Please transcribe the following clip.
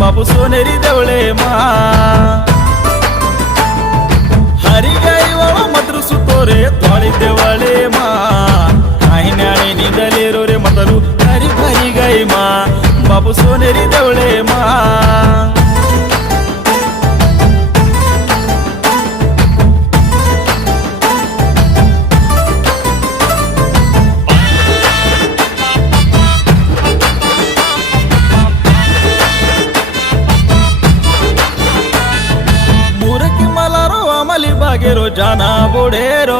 बापू सोनेरी देवळे मा हरी गाई वाळो मत्र सुतोरे तोळी देवळे मा काही न्याणे निंदले रो रे मतलू हरी भरी गाई मा बापू सोनेरी देवळे मा बागेरो जाना बोडे